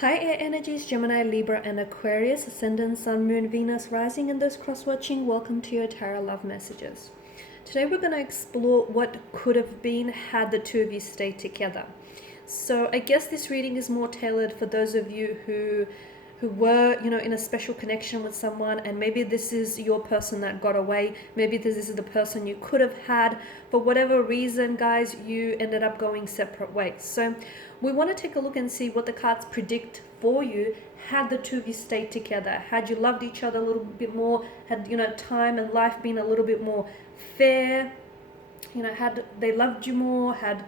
Hi Air Energies, Gemini, Libra and Aquarius, Ascendant, Sun, Moon, Venus, Rising, and those cross-watching, welcome to your Tarot Love Messages. Today we're going to explore what could have been had the two of you stayed together. So I guess this reading is more tailored for those of you who were, in a special connection with someone, and maybe this is your person that got away. Maybe this is the person you could have had. For whatever reason, guys, you ended up going separate ways. So we want to take a look and see what the cards predict for you had the two of you stayed together, had you loved each other a little bit more, had, time and life been a little bit more fair, had they loved you more, had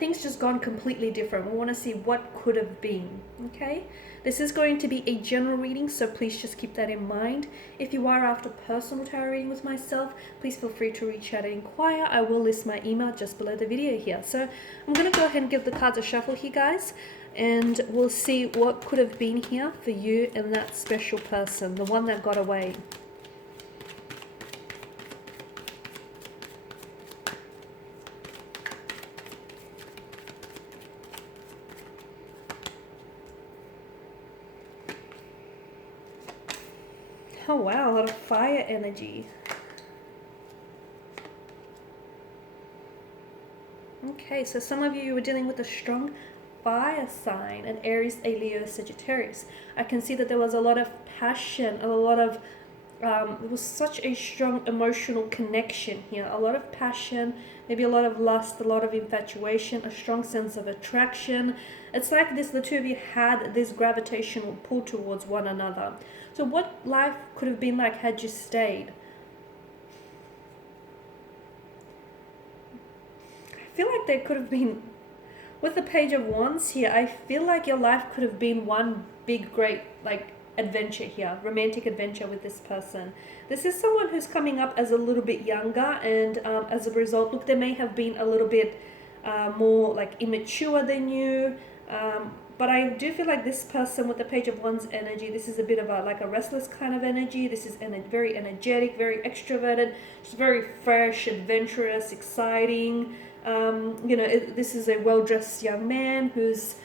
things just gone completely different. We want to see what could have been. Okay, this is going to be a general reading, so please just keep that in mind. If you are after personal tarot reading with myself, please feel free to reach out and inquire. I will list my email just below the video here. So I'm going to go ahead and give the cards a shuffle here, guys, and we'll see what could have been here for you and that special person, the one that got away. Oh wow, a lot of fire energy. Okay, so some of you were dealing with a strong fire sign, an Aries, a Leo, Sagittarius. I can see that there was a lot of passion, a lot of, it was such a strong emotional connection here. A lot of passion, maybe a lot of lust, a lot of infatuation, a strong sense of attraction. It's like the two of you had this gravitational pull towards one another. So what life could have been like had you stayed? I feel like there could have been, with the Page of Wands here, I feel like your life could have been one big, great, adventure here, romantic adventure with this person. This is someone who's coming up as a little bit younger, and as a result, look, they may have been a little bit more immature than you. But I do feel like this person with the Page of Wands energy, this is a bit of a restless kind of energy. This is very energetic, very extroverted, just very fresh, adventurous, exciting. This is a well-dressed young man who's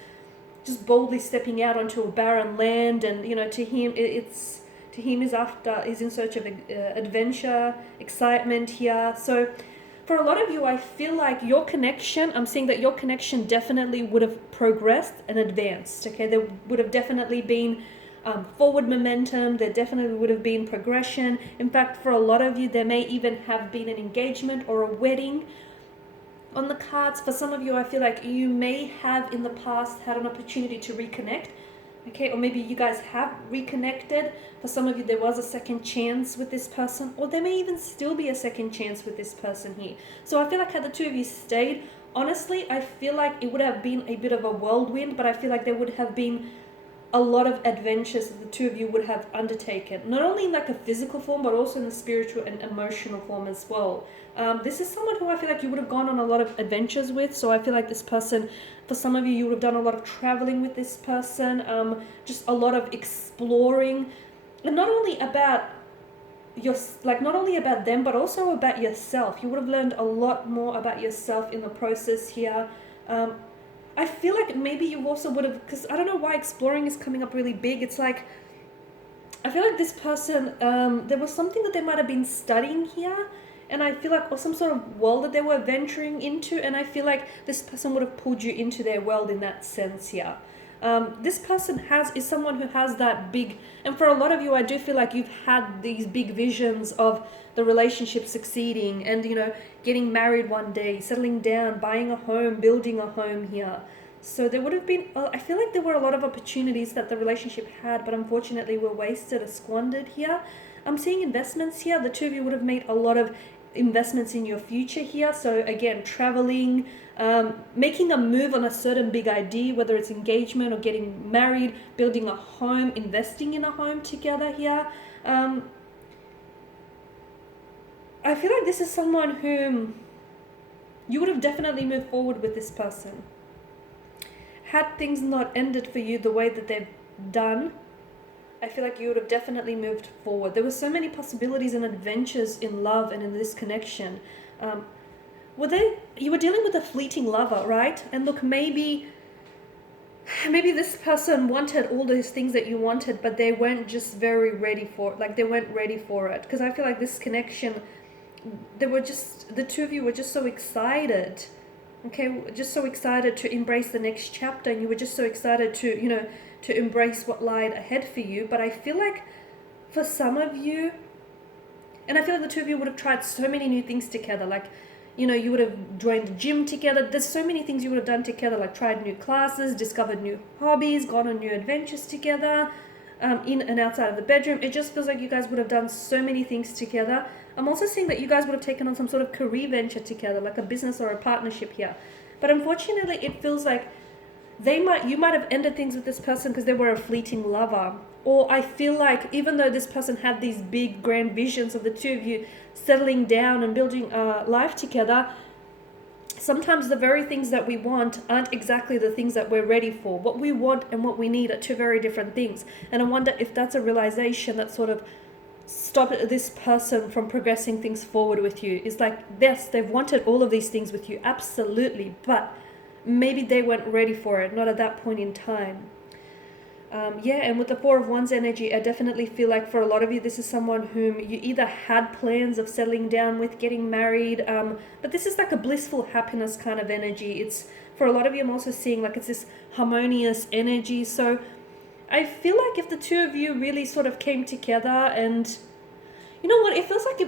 just boldly stepping out onto a barren land, and to him he's in search of adventure, excitement here. So for a lot of you, I feel like your connection, I'm seeing that your connection definitely would have progressed and advanced. Okay, there would have definitely been forward momentum. There definitely would have been progression. In fact, for a lot of you, there may even have been an engagement or a wedding on the cards. For some of you, I feel like you may have in the past had an opportunity to reconnect. Okay, or maybe you guys have reconnected. For some of you, there was a second chance with this person, or there may even still be a second chance with this person here. So I feel like had the two of you stayed, honestly, I feel like it would have been a bit of a whirlwind, but I feel like there would have been a lot of adventures that the two of you would have undertaken, not only in a physical form, but also in the spiritual and emotional form as well. This is someone who I feel like you would have gone on a lot of adventures with. So I feel like this person, for some of you, you would have done a lot of traveling with this person, just a lot of exploring, and not only about not only about them, but also about yourself. You would have learned a lot more about yourself in the process here. I feel like maybe you also would have, because I don't know why exploring is coming up really big. It's like, I feel like this person, there was something that they might have been studying here, and I feel like, or some sort of world that they were venturing into, and I feel like this person would have pulled you into their world in that sense here. This person is someone who has that big, and for a lot of you, I do feel like you've had these big visions of the relationship succeeding and, getting married one day, settling down, buying a home, building a home here. So there would have been, I feel like there were a lot of opportunities that the relationship had, but unfortunately were wasted or squandered here. I'm seeing investments here. The two of you would have made a lot of investments in your future here. So again, traveling, making a move on a certain big idea, whether it's engagement or getting married, building a home, investing in a home together here. I feel like this is someone whom you would have definitely moved forward with this person. Had things not ended for you the way that they've done, I feel like you would have definitely moved forward. There were so many possibilities and adventures in love and in this connection. You were dealing with a fleeting lover, right? And look, maybe maybe this person wanted all those things that you wanted, but they weren't just very ready for, like they weren't ready for it. Because I feel like this connection, the two of you were just so excited, okay, just so excited to embrace the next chapter, and you were just so excited to, to embrace what lied ahead for you. But I feel like for some of you, and I feel like the two of you would have tried so many new things together, like, you would have joined the gym together. There's so many things you would have done together, like tried new classes, discovered new hobbies, gone on new adventures together, in and outside of the bedroom. It just feels like you guys would have done so many things together. I'm also seeing that you guys would have taken on some sort of career venture together, like a business or a partnership here. But unfortunately, it feels like you might have ended things with this person because they were a fleeting lover. Or I feel like even though this person had these big grand visions of the two of you settling down and building a life together, sometimes the very things that we want aren't exactly the things that we're ready for. What we want and what we need are two very different things. And I wonder if that's a realization that sort of stopped this person from progressing things forward with you. Is like, yes, they've wanted all of these things with you, absolutely, but maybe they weren't ready for it, not at that point in time. And with the Four of Wands energy, I definitely feel like for a lot of you, this is someone whom you either had plans of settling down with, getting married, but this is like a blissful happiness kind of energy. It's, for a lot of you, I'm also seeing like it's this harmonious energy. So I feel like if the two of you really sort of came together, and you know what, it feels like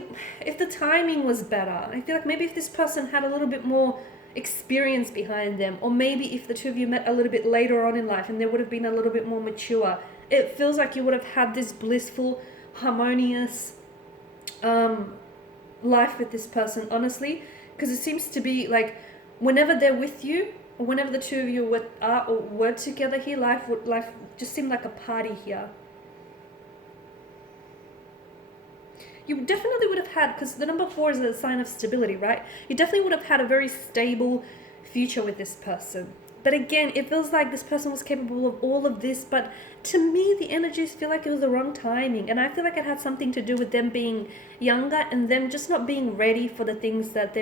if the timing was better, I feel like maybe if this person had a little bit more experience behind them, or maybe if the two of you met a little bit later on in life and they would have been a little bit more mature, it feels like you would have had this blissful, harmonious life with this person, honestly. Because it seems to be like whenever they're with you, or whenever the two of you were together here, life just seemed like a party here. You definitely would have had, because the number 4 is a sign of stability, right? You definitely would have had a very stable future with this person. But again, it feels like this person was capable of all of this, but to me, the energies feel like it was the wrong timing. And I feel like it had something to do with them being younger and them just not being ready for the things that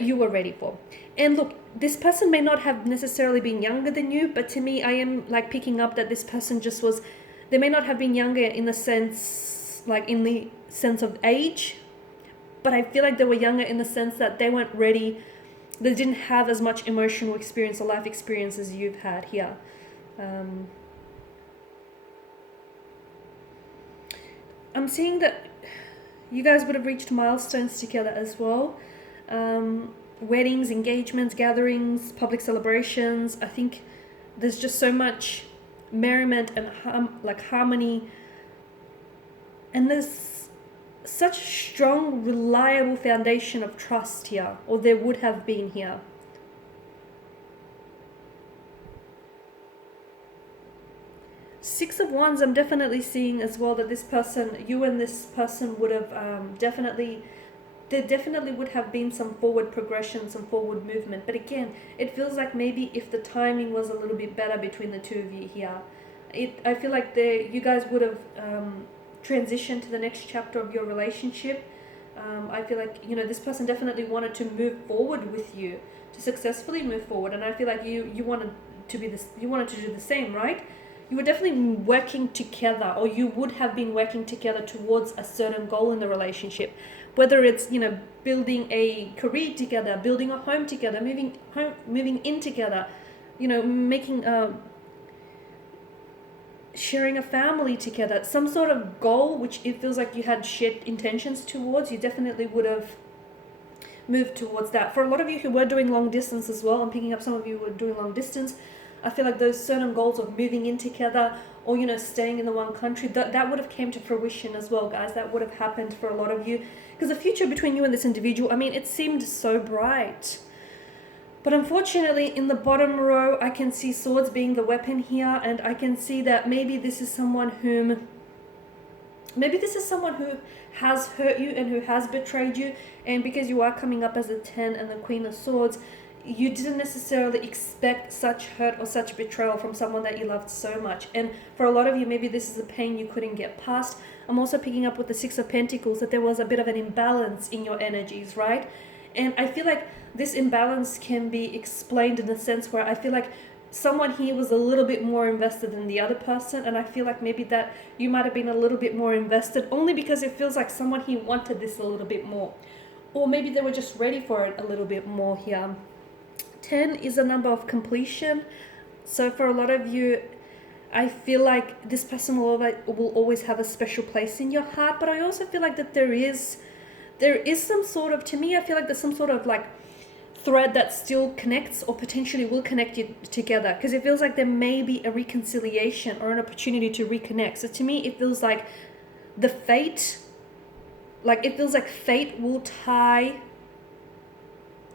you were ready for. And look, this person may not have necessarily been younger than you, but to me, I am like picking up that this person just was, they may not have been younger in the sense, like in the sense of age, but I feel like they were younger in the sense that they weren't ready. They didn't have as much emotional experience or life experience as you've had here. I'm seeing that you guys would have reached milestones together as well. Weddings, engagements, gatherings, public celebrations. I think there's just so much merriment and harmony. And there's such a strong, reliable foundation of trust here, or there would have been here. Six of Wands, I'm definitely seeing as well that this person, you and this person would have there definitely would have been some forward progression, some forward movement. But again, it feels like maybe if the timing was a little bit better between the two of you here, I feel like you guys would have transition to the next chapter of your relationship. I feel like this person definitely wanted to move forward with you, to successfully move forward, and I feel like you wanted to do the same, right? You were definitely working together, or you would have been working together towards a certain goal in the relationship, whether it's building a career together, building a home together, moving in together, making sharing a family together, some sort of goal which it feels like you had shared intentions towards. You definitely would have moved towards that. For a lot of you who were doing long distance as well, I'm picking up some of you who were doing long distance, I feel like those certain goals of moving in together, or staying in the one country, that would have came to fruition as well, guys. That would have happened for a lot of you, because the future between you and this individual, it seemed so bright. But unfortunately, in the bottom row, I can see swords being the weapon here, and I can see that maybe this is someone who has hurt you and who has betrayed you, and because you are coming up as a 10 and the Queen of Swords, you didn't necessarily expect such hurt or such betrayal from someone that you loved so much. And for a lot of you, maybe this is a pain you couldn't get past. I'm also picking up with the Six of Pentacles that there was a bit of an imbalance in your energies, right? And I feel like this imbalance can be explained in the sense where I feel like someone here was a little bit more invested than the other person, and I feel like maybe that you might have been a little bit more invested only because it feels like someone here wanted this a little bit more, or maybe they were just ready for it a little bit more here. 10 is a number of completion. So for a lot of you, I feel like this person will always have a special place in your heart, but I also feel like that there is some sort of, to me, I feel like there's some sort of like thread that still connects or potentially will connect you together, because it feels like there may be a reconciliation or an opportunity to reconnect. So to me, it feels like fate will tie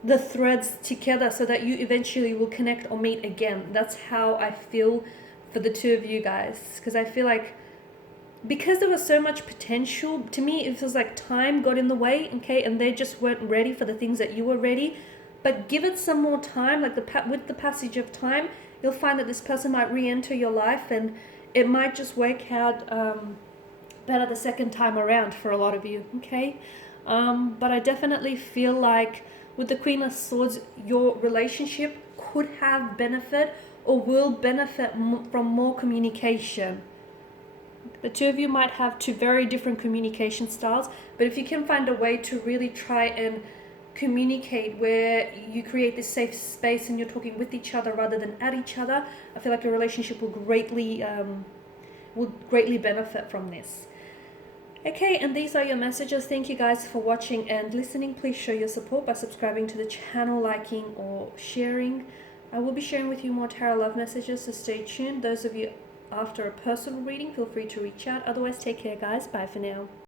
the threads together so that you eventually will connect or meet again. That's how I feel for the two of you guys, because I feel like because there was so much potential, to me it feels like time got in the way, okay, and they just weren't ready for the things that you were ready. But give it some more time, like with the passage of time, you'll find that this person might re-enter your life, and it might just work out better the second time around for a lot of you, okay? But I definitely feel like with the Queen of Swords, your relationship could have benefit or will benefit from more communication. The two of you might have two very different communication styles, but if you can find a way to really try and communicate where you create this safe space and you're talking with each other rather than at each other, I feel like your relationship will greatly benefit from this. Okay, and these are your messages. Thank you guys for watching and listening. Please show your support by subscribing to the channel, liking or sharing. I will be sharing with you more tarot love messages, so stay tuned. Those of you after a personal reading, feel free to reach out. Otherwise, take care guys. Bye for now.